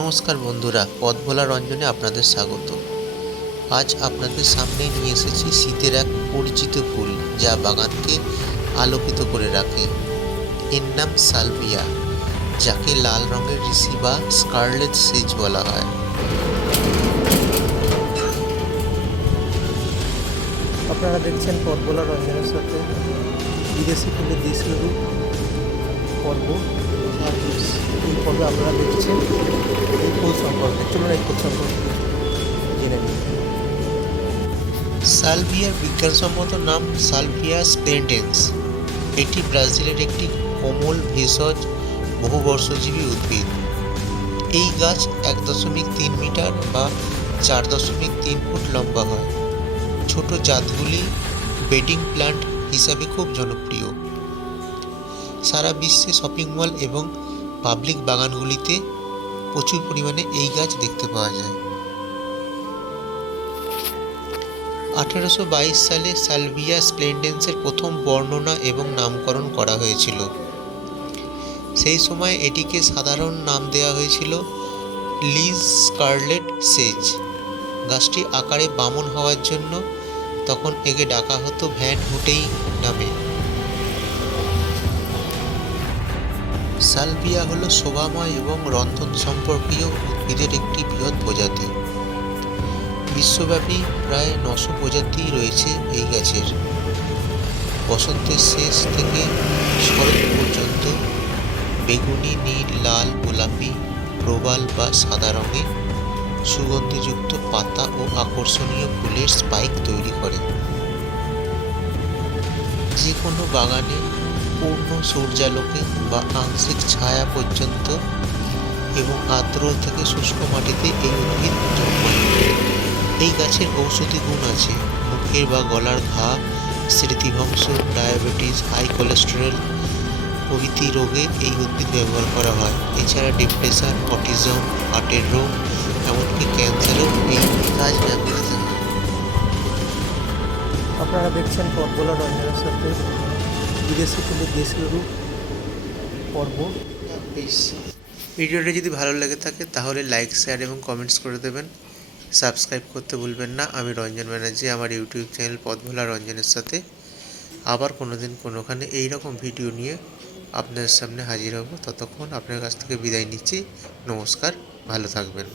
নমস্কার বন্ধুরা পথ রঞ্জনে আপনাদের স্বাগত। আজ আপনাদের সামনে নিয়ে এসেছি শীতের এক পরিচিত ফুল যা বাগানকে আলোকিত করে রাখে। এর নাম সালভিয়া, যাকে লাল রঙের ঋষি বা স্কারলেট সেজ বলা হয়। আপনারা দেখছেন পর্বলা রঞ্জনের সাথে বিদেশি ফুলের দেশীয় রূপ পর্ব আপনারা দেখছেন। ফুল সম্পর্কে, চলুন সম্পর্কে জেনে নিন সালভিয়ার বিজ্ঞানসম্মত নাম সালভিয়া স্প্লেন্ডেন্স এটি ব্রাজিলের একটি কোমল ভেষজ বহুবর্ষজীবী উদ্ভিদ। এই গাছ এক দশমিক তিন মিটার বা চার দশমিক তিন ফুট লম্বা হয়। ছোট জাতগুলি বেডিং প্ল্যান্ট হিসাবে খুব জনপ্রিয়। সারা বিশ্বে শপিং মল এবং পাবলিক বাগানগুলিতে প্রচুর পরিমাণে এই গাছ দেখতে পাওয়া যায়। আঠারোশো বাইশ সালে সালভিয়া স্প্লেন্ডেন্সের প্রথম বর্ণনা এবং নামকরণ করা হয়েছিল। সেই সময় এটিকে সাধারণ নাম দেওয়া হয়েছিল লিজ স্কারলেট সেজ। গাছটি আকারে বামন হওয়ার জন্য তখন একে ডাকা হতো ভ্যান হুটেই নামে। সালভিয়া হলো শোভাময় এবং রন্ধন সম্পর্কীয় উদ্ভিদের একটি বৃহৎ প্রজাতি। বিশ্বব্যাপী প্রায় নশো প্রজাতি রয়েছে এই গাছের। বসন্তের শেষ থেকে শরৎ পর্যন্ত বেগুনি, নীল, লাল, গোলাপি, প্রবাল বা সাদা রঙে সুগন্ধিযুক্ত পাতা ও আকর্ষণীয় ফুলের স্পাইক তৈরি করে। যে কোনো বাগানে পূর্ণ সূর্যালোকে বা আংশিক ছায়া পর্যন্ত এবং আর্দ্র থেকে শুষ্ক মাটিতে এই উদ্ভিদ জন্মায় এই গাছের ঔষধি গুণ আছে, মুখের বা গলার ঘা স্মৃতিভ্রংশ ডায়াবেটিস, হাই কোলেস্টেরল প্রভৃতি রোগে এই উদ্ভিদ ব্যবহার করা হয়। এছাড়া ডিপ্রেশন, অটিজম, হার্টের রোগ, এমনকি ক্যান্সারেও এই গাছ ব্যবহৃত হয় আপনারা দেখছেন পর্বলা রঞ্জনের সাথে। বিদেশি ফুলের রূপ পর্ব ভিডিওটা যদি ভালো লেগে থাকে তাহলে লাইক শেয়ার এবং কমেন্টস করে দেবেন। সাবস্ক্রাইব করতে ভুলবেন না। আমি রঞ্জন ব্যানার্জি আমার ইউটিউব চ্যানেল পথভোলা রঞ্জনের সাথে। আবার কোনো দিন কোনোখানে এই রকম ভিডিও নিয়ে আপনাদের সামনে হাজির হব। ততক্ষণ আপনার কাছ থেকে বিদায় নিচ্ছি। নমস্কার ভালো থাকবেন।